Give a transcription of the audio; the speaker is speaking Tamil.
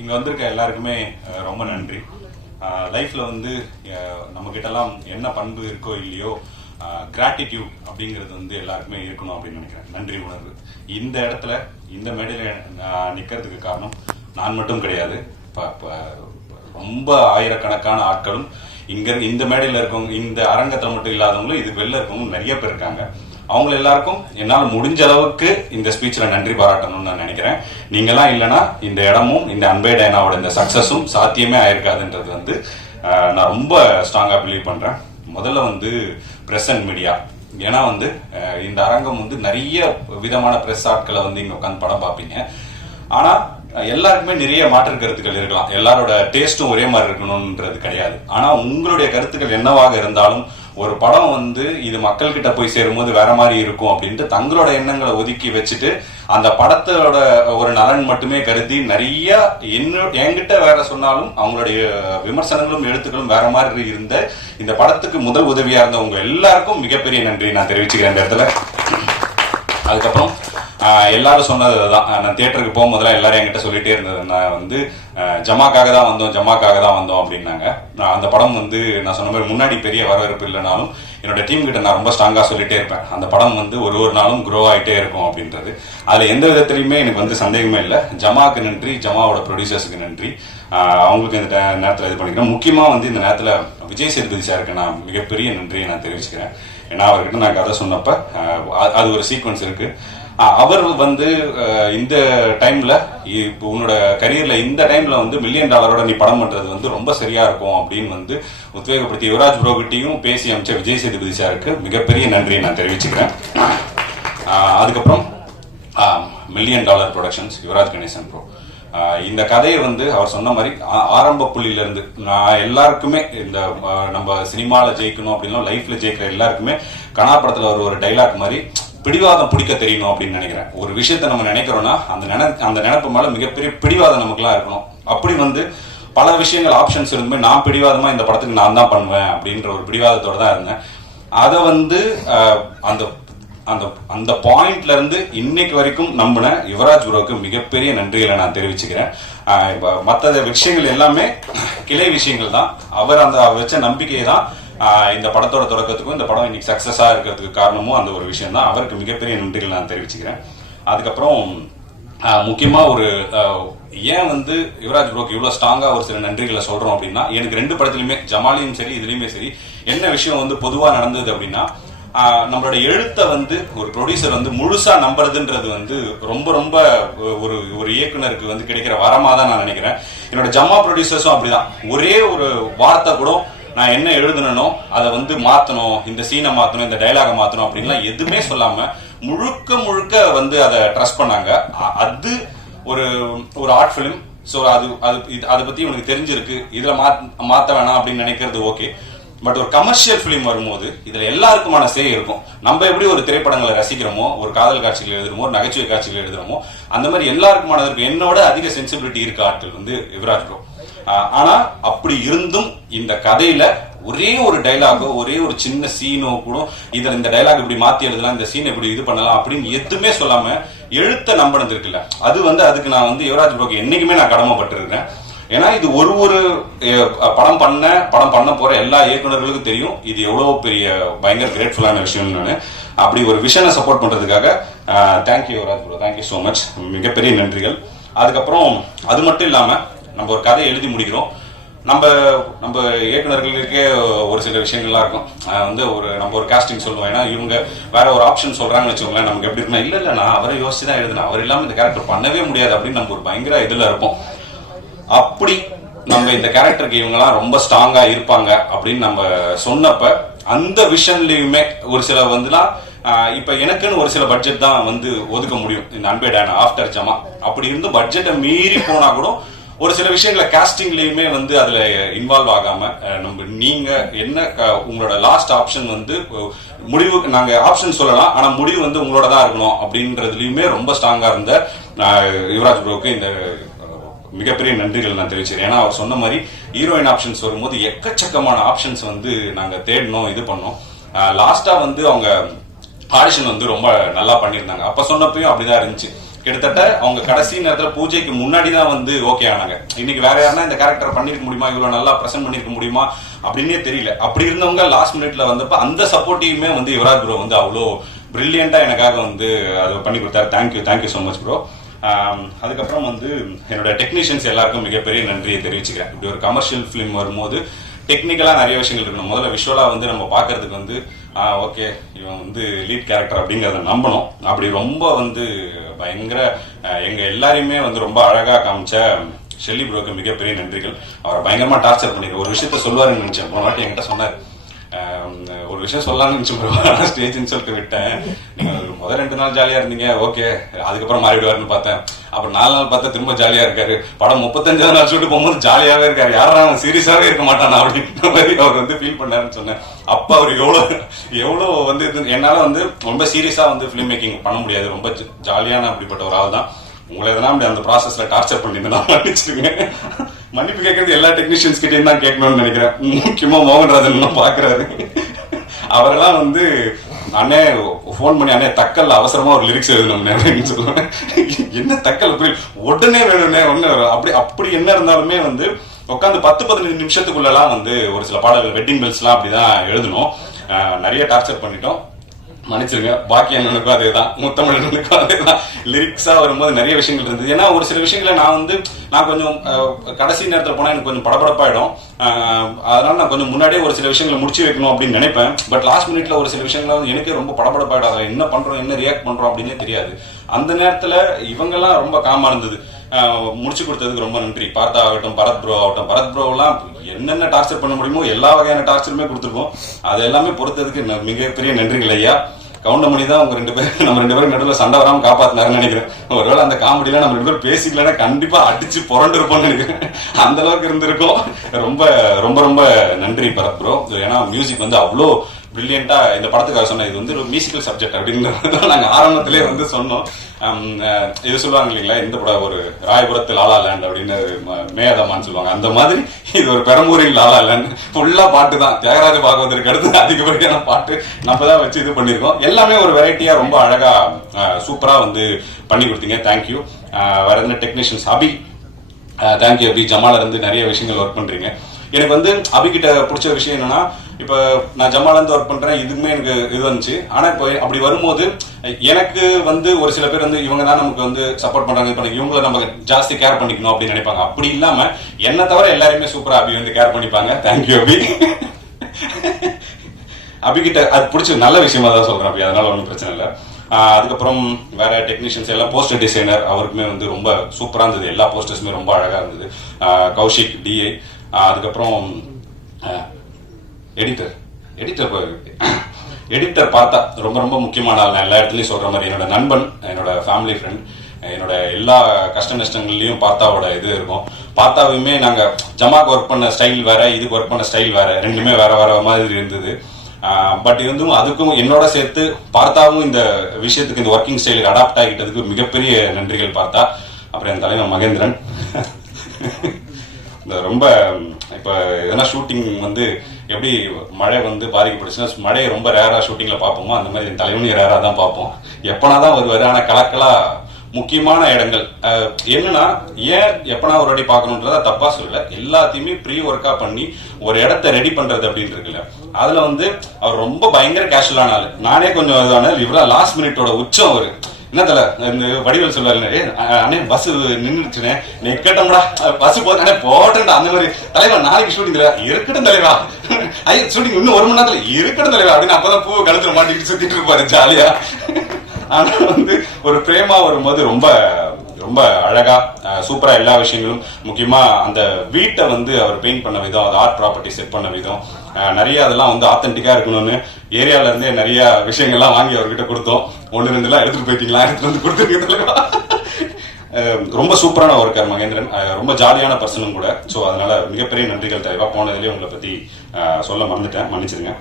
இங்கே வந்திருக்க எல்லாருக்குமே ரொம்ப நன்றி. லைஃப்பில் வந்து நம்மக்கிட்டலாம் என்ன பண்பு இருக்கோ இல்லையோ கிராட்டிடியூட் அப்படிங்கிறது வந்து எல்லாருக்குமே இருக்கணும் அப்படின்னு நினைக்கிறேன். நன்றி உணர்வு. இந்த இடத்துல இந்த மேடையில் நிற்கிறதுக்கு காரணம் நான் மட்டும் கிடையாது. ரொம்ப ஆயிரக்கணக்கான ஆட்களும் இந்த மேடையில் இருக்கவங்க, இந்த அரங்கத்தில் மட்டும் இல்லாதவங்களும் இது வெளில இருக்கவங்க நிறைய பேர் இருக்காங்க. அவங்க எல்லாருக்கும் என்னால் முடிஞ்ச அளவுக்கு இந்த ஸ்பீச்சில் நன்றி பாராட்டணும்னு நான் நினைக்கிறேன். நீங்களாம் இல்லைன்னா இந்த இடமும் இந்த அன்பே டயனாவோட இந்த சக்ஸஸும் சாத்தியமே ஆயிருக்காதுன்றது வந்து நான் ரொம்ப ஸ்ட்ராங்காக பிலீவ் பண்ணுறேன். முதல்ல வந்து ப்ரெஸ் அண்ட் மீடியா. ஏன்னா வந்து இந்த அரங்கம் வந்து நிறைய விதமான ப்ரெஸ் ஆட்களை வந்து இங்கே உட்காந்து படம் பார்ப்பீங்க. ஆனால் எல்லாருக்குமே நிறைய மாற்று கருத்துக்கள் இருக்கலாம். எல்லாரோட டேஸ்ட்டும் ஒரே மாதிரி இருக்கணும்ன்றது கிடையாது. ஆனால் உங்களுடைய கருத்துக்கள் என்னவாக இருந்தாலும் ஒரு படம் வந்து இது மக்கள் கிட்ட போய் சேரும்போது வேற மாதிரி இருக்கும் அப்படின்ட்டு தங்களோட எண்ணங்களை ஒதுக்கி வச்சுட்டு அந்த படத்தோட ஒரு நலன் மட்டுமே கருதி நிறைய என்கிட்ட வேற சொன்னாலும் அவங்களுடைய விமர்சனங்களும் எழுத்துக்களும் வேற மாதிரி இருந்த இந்த படத்துக்கு முதல் உதவியா இருந்தவங்க எல்லாருக்கும் மிகப்பெரிய நன்றி நான் தெரிவிச்சுக்கிறேன் இந்த இடத்துல. அதுக்கப்புறம் எல்லாரும் சொன்னதுதான், நான் தியேட்டருக்கு போகும்போதெல்லாம் எல்லாரும் என்கிட்ட சொல்லிட்டே இருந்தது, நான் வந்து ஜமாக்காக தான் வந்தோம் அப்படின்னாங்க. நான் அந்த படம் வந்து நான் சொன்ன மாதிரி முன்னாடி பெரிய வரவேற்பு இல்லைனாலும் என்னோட டீம் கிட்ட நான் ரொம்ப ஸ்ட்ராங்கா சொல்லிட்டே இருப்பேன், அந்த படம் வந்து ஒரு நாளும் க்ரோ ஆகிட்டே இருக்கும் அப்படின்றது. அதுல எந்த விதத்திலையுமே எனக்கு வந்து சந்தேகமே இல்லை. ஜமாக்கு நன்றி, ஜமாவோட ப்ரொடியூசர்ஸுக்கு நன்றி. அவங்களுக்கு இந்த நேரத்தில் இது பண்ணிக்கிறேன். முக்கியமா வந்து இந்த நேரத்தில் விஜய் சேதுபதி சாருக்கு நான் மிகப்பெரிய நன்றியை நான் தெரிவிச்சுக்கிறேன். ஏன்னா அவர்கிட்ட நான் கதை சொன்னப்ப அது ஒரு சீக்வன்ஸ் இருக்கு. அவர் வந்து இந்த டைம்ல உன்னோட கரியர்ல இந்த டைம்ல வந்து $1 மில்லியன் நீ படம் பண்றது வந்து ரொம்ப சரியா இருக்கும் அப்படின்னு வந்து உத்வேகப்படுத்தி யுவராஜ் ப்ரோகிட்டையும் பேசி அமைச்ச விஜய் சேதுபதி சாருக்கு மிகப்பெரிய நன்றியை நான் தெரிவிச்சுக்கிறேன். அதுக்கப்புறம் $1 million productions, Yuvaraj Ganesan bro. இந்த கதையை வந்து அவர் சொன்ன மாதிரி ஆரம்ப புள்ளியில இருந்து நான் எல்லாருக்குமே இந்த நம்ம சினிமால ஜெயிக்கணும் அப்படின்னா லைஃப்ல ஜெயிக்கிற எல்லாருக்குமே கனாபடத்துல ஒரு டைலாக் மாதிரி பிடிவாதம் பிடிக்க தெரியணும் அப்படின்னு நினைக்கிறேன். ஒரு விஷயத்த நம்ம நினைக்கிறோம்னா அந்த நினைப்பு மேல மிகப்பெரிய பிடிவாதம் நமக்குலாம் இருக்கணும். அப்படி வந்து பல விஷயங்கள் ஆப்ஷன்ஸ் இருந்துமே நான் பிடிவாதமா இந்த படத்துக்கு நான் தான் பண்ணுவேன் அப்படின்ற ஒரு பிடிவாதத்தோட தான் இருந்தேன். அதை வந்து அந்த பாயிண்ட்ல இருந்து இன்னைக்கு வரைக்கும் நம்பின யுவராஜ் ப்ரோக்கு மிகப்பெரிய நன்றிகளை நான் தெரிவிச்சுக்கிறேன். மற்ற விஷயங்கள் எல்லாமே கிளை விஷயங்கள் தான். அவர் அந்த வச்ச நம்பிக்கையை தான் இந்த படத்தோட தொடக்கத்துக்கும் இந்த படம் இன்னைக்கு சக்சஸா இருக்கிறதுக்கு காரணமும் அந்த ஒரு விஷயம் தான். அவருக்கு மிகப்பெரிய நன்றிகள் நான் தெரிவிச்சுக்கிறேன். அதுக்கப்புறம் முக்கியமா ஒரு ஏன் வந்து யுவராஜ் ப்ரோக்கு இவ்வளவு ஸ்ட்ராங்கா ஒரு சில நன்றிகளை சொல்றோம் அப்படின்னா, எனக்கு 2 படத்துலயுமே ஜமாலையும் சரி இதுலயுமே சரி என்ன விஷயம் வந்து பொதுவா நடந்தது அப்படின்னா, நம்மளோட எழுத்தை வந்து ஒரு ப்ரொடியூசர் வந்து முழுசா நம்புறதுன்றது வந்து ரொம்ப ரொம்ப ஒரு இயக்குனருக்கு வந்து கிடைக்கிற வரமா தான் நான் நினைக்கிறேன். என்னோட ஜமா ப்ரொடியூசர்ஸும் அப்படிதான். ஒரே ஒரு வார்த்தை கூட நான் என்ன எழுதணும் அதை வந்து மாத்தணும், இந்த சீனை மாத்தணும், இந்த டைலாக மாத்தணும் அப்படின்லாம் எதுவுமே சொல்லாம முழுக்க வந்து அதை ட்ரஸ்ட் பண்ணாங்க. அது ஒரு ஆர்ட் பிலிம். ஸோ அதை பத்தி உனக்கு தெரிஞ்சிருக்கு, இதுல மாத்த வேணாம் அப்படின்னு நினைக்கிறது ஓகே. பட் ஒரு கமர்ஷியல் பிலிம் வரும்போது இதுல எல்லாருக்குமான சே இருக்கும். நம்ம எப்படி ஒரு திரைப்படங்களை ரசிக்கிறோமோ, ஒரு காதல் காட்சிகள் எழுதுறோமோ, ஒரு நகைச்சுவை காட்சிகள் எழுதுறோமோ, அந்த மாதிரி எல்லாருக்குமான இருக்கும். என்னோட அதிக சென்சிபிலிட்டி இருக்க ஆட்கள் வந்து யுவராஜ் ப்ரோ. ஆனா அப்படி இருந்தும் இந்த கதையில ஒரே ஒரு டைலாகோ ஒரே ஒரு சின்ன சீனோ கூட இதுல இந்த டைலாக் இப்படி மாத்தி எழுதலாம், இந்த சீன் இப்படி இது பண்ணலாம் அப்படின்னு எதுவுமே சொல்லாம எழுத்த நம்பினது இருக்குல்ல, அது வந்து அதுக்கு நான் வந்து யுவராஜ் ப்ரோக்கு என்னைக்குமே நான் கடமைப்பட்டிருக்கேன். ஏன்னா இது ஒரு படம் பண்ண போற எல்லா இயக்குநர்களுக்கும் தெரியும் இது எவ்வளவு பெரிய பயங்கர கிரேட்ஃபுல்லான விஷயம்னு. அப்படி ஒரு விஷனை சப்போர்ட் பண்றதுக்காக thank you Yuvaraj bro, thank you so much, மிகப்பெரிய நன்றிகள். அதுக்கப்புறம் அது மட்டும் இல்லாம நம்ம ஒரு கதையை எழுதி முடிக்கிறோம். நம்ம இயக்குநர்களுக்கே ஒரு சில விஷயங்கள்லாம் இருக்கும். வந்து நம்ம ஒரு காஸ்டிங் சொல்லுவோம். ஏன்னா இவங்க வேற ஒரு ஆப்ஷன் சொல்றாங்கன்னு வச்சுக்கோங்களேன், நமக்கு எப்படி இருக்குன்னா இல்ல நான் அவரை யோசிச்சு தான் எழுதுனேன், அவர் இல்லாம இந்த கேரக்டர் பண்ணவே முடியாது அப்படின்னு நம்ம ஒரு பயங்கர இதுல இருப்போம். அப்படி நம்ம இந்த கேரக்டருக்கு இவங்கெல்லாம் ரொம்ப ஸ்ட்ராங்கா இருப்பாங்க அப்படின்னு நம்ம சொன்னப்ப அந்த விஷன்லயுமே ஒரு சில வந்துலாம் இப்ப எனக்குன்னு ஒரு சில பட்ஜெட் தான் வந்து ஒதுக்க முடியும் இந்த அன்பே டயனா ஆஃப்டர் ஜமா. அப்படி இருந்து பட்ஜெட்டை மீறி போனா கூட ஒரு சில விஷயங்களை காஸ்டிங்லயுமே வந்து அதுல இன்வால்வ் ஆகாம நீங்க என்ன உங்களோட லாஸ்ட் ஆப்ஷன் வந்து முடிவு, நாங்க ஆப்ஷன் சொல்லலாம் ஆனா முடிவு வந்து உங்களோட தான் இருக்கணும் அப்படின்றதுலயுமே ரொம்ப ஸ்ட்ராங்கா இருந்த யுவராஜ் ப்ரோக்கு இந்த மிகப்பெரிய நன்றிகள் நான் தெரிவிச்சேன். ஏன்னா அவர் சொன்ன மாதிரி ஹீரோயின் ஆப்ஷன்ஸ் வரும்போது எக்கச்சக்கமான ஆப்ஷன்ஸ் வந்து நாங்க தேடணும், இது பண்ணோம். லாஸ்டா வந்து அவங்க ஆடிஷன் வந்து ரொம்ப நல்லா பண்ணியிருந்தாங்க. அப்ப சொன்னப்பயும் அப்படிதான் இருந்துச்சு. கிட்டத்தட்ட அவங்க கடைசி நேரத்துல பூஜைக்கு முன்னாடி தான் வந்து ஓகே ஆனாங்க. இன்னைக்கு வேற யாருன்னா இந்த கேரக்டர் பண்ணிருக்க முடியுமா, இவ்வளவு நல்லா பிரசன்ட் பண்ணிருக்க முடியுமா அப்படின்னே தெரியல. அப்படி இருந்தவங்க லாஸ்ட் மினிட்ல வந்தப்ப அந்த சப்போர்ட்டிவுமே வந்து யுவராஜ் ப்ரோ வந்து அவ்வளோ பிரில்லியண்டா எனக்காக வந்து அதை பண்ணி கொடுத்தாரு. Thank you so much bro. அதுக்கப்புறம் வந்து என்னோட டெக்னீஷியன்ஸ் எல்லாருக்கும் மிகப்பெரிய நன்றியை தெரிவிச்சுக்கிறேன். இப்படி ஒரு கமர்ஷியல் ஃபிலிம் வரும்போது டெக்னிக்கலா நிறைய விஷயங்கள் இருக்கணும். முதல்ல விஷுவலா வந்து நம்ம பாக்குறதுக்கு வந்து ஓகே இவன் வந்து லீட் கேரக்டர் அப்படிங்கறத நம்பணும். அப்படி ரொம்ப வந்து பயங்கர எங்க எல்லாரையுமே வந்து ரொம்ப அழகா காமிச்ச ஷெல்லி ப்ரோக்கு மிகப்பெரிய நன்றிகள். அவரை பயங்கரமா டார்ச்சர் பண்ணிரு. ஒரு விஷயத்த சொல்லுவாருன்னு நினைச்சேன். போன வாட்டி என்கிட்ட சொன்னார், ஒரு விஷயம் சொல்லலாம்னு நினைச்சு ஸ்டேஜ்னு சொல்லிட்டு விட்டேன். நீங்க முதல் 2 நாள் ஜாலியா இருந்தீங்க, ஓகே, அதுக்கப்புறம் மாறிடுவாருன்னு பார்த்தேன். அப்புறம் 4 நாள் பார்த்தா திரும்ப ஜாலியா இருக்காரு. படம் 35ஆவது நாள் சொல்லிட்டு போகும்போது ஜாலியாவே இருக்காரு. யாரும் சீரியஸாவே இருக்க மாட்டானா அப்படின்ற மாதிரி அவர் வந்து ஃபீல் பண்ணாருன்னு சொன்னேன். அப்ப அவர் எவ்வளவு வந்து என்னால வந்து ரொம்ப சீரியஸா வந்து பிலிம் மேக்கிங் பண்ண முடியாது. ரொம்ப ஜாலியான அப்படிப்பட்ட ஒரு ஆள் தான். உங்களை எதனா அப்படி அந்த ப்ராசஸ்ல டார்ச்சர் பண்ணிருந்தேன், மன்னிச்சிருங்க. மன்னிப்பு கேட்கறது எல்லா டெக்னீஷியன்ஸ் கிட்டையும் தான் கேட்கணும்னு நினைக்கிறேன். முக்கியமா மோகன்ராஜன் பாக்குறாரு. அவரெல்லாம் வந்து அண்ணே போன் பண்ணி அண்ணே தக்கல் அவசரமா ஒரு லிரிக்ஸ் எழுதணும் அப்படின்னு சொல்லுவேன். என்ன தக்கல் உடனே வேணும்னே ஒண்ணு அப்படி என்ன இருந்தாலுமே வந்து உட்காந்து 10-15 நிமிஷத்துக்குள்ளலாம் வந்து ஒரு சில பாடல்கள் வெட்டிங் பெல்ஸ் எல்லாம் அப்படிதான் எழுதணும். நிறைய டார்ச்சர் பண்ணிட்டோம், மன்னிச்சிருங்க. பாக்கி அண்ணனுக்கும் அதேதான், முத்தமிழனுக்கும் அதேதான். லிரிக்ஸா வரும்போது நிறைய விஷயங்கள் இருந்தது. ஏன்னா ஒரு சில விஷயங்களை நான் கொஞ்சம் கடைசி நேரத்தில் போனா எனக்கு கொஞ்சம் படபடப்பாயிடும். அதனால நான் கொஞ்சம் முன்னாடியே ஒரு சில விஷயங்களை முடிச்சு வைக்கணும் அப்படின்னு நினைப்பேன். பட் லாஸ்ட் மினிட்ல ஒரு சில விஷயங்கள வந்து எனக்கே ரொம்ப படபடப்பாயிடும். அதை என்ன பண்றோம், என்ன ரியாக்ட் பண்றோம் அப்படின்னே தெரியாது. அந்த நேரத்துல இவங்கெல்லாம் ரொம்ப காமா இருந்தது. முடிச்சு கொடுத்ததுக்கு ரொம்ப நன்றி. பார்த்தா ஆகட்டும், பரத் ப்ரோ ஆகட்டும். பரத் ப்ரோ எல்லாம் என்னென்ன டார்ச்சர் பண்ண முடியுமோ எல்லா வகையான டார்ச்சருமே கொடுத்துருக்கோம். அது எல்லாமே பொறுத்ததுக்கு மிகப்பெரிய நன்றிகள் ஐயா. கவுண்டமணி தான் நம்ம 2 பேரும் நடுவில் சண்டை வராம காப்பாத்தினாருன்னு நினைக்கிறேன். ஒருவேளை அந்த காமெடியில நம்ம 2 பேரும் பேசிக்கலன்னா கண்டிப்பா அடிச்சு புரண்டு இருப்போம்னு நினைக்கிறேன். அந்த அளவுக்கு இருந்திருக்கும். ரொம்ப ரொம்ப ரொம்ப நன்றி பரத் ப்ரோ. ஏன்னா மியூசிக் வந்து அவ்வளோ பிரில்லியண்டா இந்த படத்துக்காக சொன்ன இது வந்து ஒரு மியூசிக்கல் சப்ஜெக்ட் அப்படிங்கிறத நாங்க ஆரம்பத்திலே வந்து சொன்னோம். இது சொல்லுவாங்க இல்லைங்களா, இந்த படம் ஒரு ராயபுரத்து லாலா லேண்ட் அப்படின்னு மேயதமான்னு சொல்லுவாங்க. அந்த மாதிரி இது ஒரு பெரம்பூரின் லாலா லேண்ட். ஃபுல்லா பாட்டு தான். தியாகராஜ பாகவதற்கு அடுத்து அதிகப்படியான பாட்டு நம்ம தான் வச்சு இது பண்ணிருக்கோம். எல்லாமே ஒரு வெரைட்டியா ரொம்ப அழகா சூப்பரா வந்து பண்ணி கொடுத்தீங்க. தேங்க்யூ. வேற எதுனா டெக்னீஷியன்ஸ் அபி, தேங்க்யூ அபி. ஜமால இருந்து நிறைய விஷயங்கள் ஒர்க் பண்றீங்க. எனக்கு வந்து அபிகிட்ட பிடிச்ச விஷயம் என்னன்னா, இப்ப நான் ஜமால இருந்து ஒர்க் பண்றேன், இதுக்குமே எனக்கு இது வந்துச்சு. ஆனா இப்போ அப்படி வரும்போது எனக்கு வந்து ஒரு சில பேர் வந்து இவங்க தான் நமக்கு வந்து சப்போர்ட் பண்றாங்க, இவங்களை நம்ம ஜாஸ்தி கேர் பண்ணிக்கணும் அப்படின்னு நினைப்பாங்க. அப்படி இல்லாம என்ன தவிர எல்லாருமே சூப்பரா அபி வந்து கேர் பண்ணிப்பாங்க. தேங்க்யூ அபி. அபிகிட்ட அது பிடிச்ச நல்ல விஷயமா தான் சொல்றேன் அபி, அதனால ஒன்றும் பிரச்சனை இல்லை. அதுக்கப்புறம் வேற டெக்னீஷியன்ஸ் எல்லாம், போஸ்டர் டிசைனர் அவருக்குமே வந்து ரொம்ப சூப்பரா இருந்தது. எல்லா போஸ்டர்ஸுமே ரொம்ப அழகா இருந்தது. கௌஷிக் டிஏ. அதுக்கப்புறம் எடிட்டர் பார்த்தா ரொம்ப ரொம்ப முக்கியமான ஆள். நான் எல்லா இடத்துலயும் சொல்ற மாதிரி என்னோட நண்பன், என்னோட ஃபேமிலி ஃப்ரெண்ட். என்னோட எல்லா கஷ்ட நஷ்டங்கள்லயும் பார்த்தாவோட இது இருக்கும். பார்த்தாவுமே நாங்க ஜமாக்கு ஒர்க் பண்ண ஸ்டைல் வேற, இதுக்கு ஒர்க் பண்ண ஸ்டைல் வேற, ரெண்டுமே வேற வேற மாதிரி இருந்தது. பட் இருந்தும் அதுக்கும் என்னோட சேர்த்து பார்த்தாவும் இந்த விஷயத்துக்கு, இந்த ஒர்க்கிங் ஸ்டைலுக்கு அடாப்ட் ஆகிட்டதுக்கு மிகப்பெரிய நன்றிகள் பார்த்தா. அப்புறம் என் தலைவர் மகேந்திரன். ரொம்ப இப்ப எதனா ஷூட்டிங் வந்து எப்படி மழை வந்து பாதிக்கப்படுச்சுன்னா, மழையை ரொம்ப ரேரா ஷூட்டிங்ல பார்ப்போமோ அந்த மாதிரி என் தலைவனையும் ரேரா தான் பார்ப்போம். எப்பனாதான் வருவாரு. ஆனா கலக்கலா முக்கியமான இடங்கள் என்னன்னா, ஏன் எப்பனா ஒரு வாட்டி பார்க்கணுன்றத தப்பா சொல்லல, எல்லாத்தையுமே ப்ரீ ஒர்க்கா பண்ணி ஒரு இடத்த ரெடி பண்றது அப்படின்னு இருக்குல்ல, அதுல வந்து அவர் ரொம்ப பயங்கர கேஷுவலான ஆளு. நானே கொஞ்சம் இதான இவ்வளவு லாஸ்ட் மினிட்டோட உச்சம் அவரு. என்ன தல இந்த வடிவல் சொல்லுவாரு, அண்ணே பஸ் நின்றுச்சுனே, நீ கேட்டோம்டா பஸ் போது போட்டேன்டா. அந்த மாதிரி தலைவா நாளைக்கு ஷூட்டிங் தலைவா இருக்கட்டும் தலைவா, ஐயோ ஷூட்டிங் இன்னும் 1 மணி நேரத்துல இருக்கட்டும் தலைவா அப்படின்னு அப்பதான் பூ கழுத்துல மாட்டிக்கிட்டு சுத்திட்டு இருப்பாரு ஜாலியா. ஆனா வந்து ஒரு பிரேமா வரும்போது ரொம்ப ரொம்ப அழகா சூப்பரா எல்லா விஷயங்களும், முக்கியமா அந்த வீட்டை வந்து அவர் பெயிண்ட் பண்ண விதம், அது ஆர்ட் ப்ராப்பர்ட்டி செட் பண்ண விதம், நிறைய அதெல்லாம் வந்து ஆத்தென்டிக்கா இருக்கணும்னு ஏரியால இருந்தே நிறைய விஷயங்கள்லாம் வாங்கி அவர்கிட்ட கொடுத்தோம். 1-2 எல்லாம் எடுத்துட்டு போயிட்டீங்களா, எடுத்துட்டு வந்து கொடுத்துருக்கீங்க. ரொம்ப சூப்பரான ஒர்க்கர் மகேந்திரன், ரொம்ப ஜாலியான பர்சனும் கூட. ஸோ அதனால மிகப்பெரிய நன்றிகள் தலைவா. போனதுலேயே உங்களை பத்தி சொல்ல மறந்துட்டேன், மன்னிச்சிருங்க.